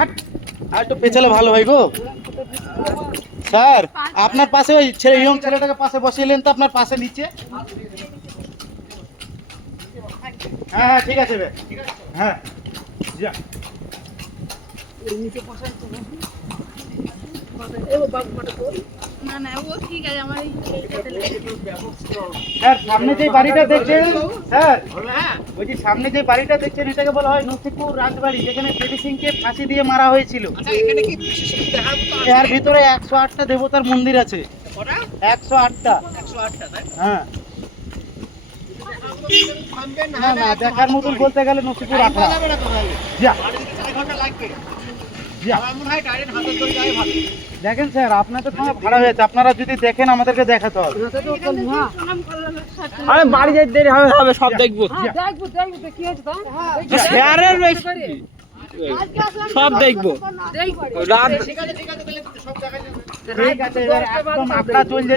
আর একটু পেছালে ভালো হয় গো। স্যার আপনার পাশে ওই ছেলে ইয়ং ছেলেটাকে পাশে বসিয়েলেন তো আপনার পাশে নিচে। হ্যাঁ হ্যাঁ ঠিক আছে বে। হ্যাঁ যা। না না ও ঠিক আছে আমার স্যার সামনে যে বাড়িটা দেখছেন স্যার, ওই যে সামনে যে বাড়িটা দেখছেন এটাকে বলা হয় নসিপুর রাজবাড়ি, যেখানে দেবী সিংকে ফাঁসি দিয়ে মারা হয়েছিল। এর ভিতরে 108টা দেবতার মন্দির আছে। 108টা। হ্যাঁ না না দেখার মতন বলতে গেলে নসিপুর আখড়া। যা যা। দেখেন স্যার আপনাদের সঙ্গে ভাড়া হয়েছে, আপনারা যদি দেখেন আমাদেরকে দেখাতে হবে। আরে বাড়ি যাই দেরি হবে হবে সব দেখবো শেয়ারের সব দেখবো রাত ঠিক আছে এবার একদম আখড়া চলছে।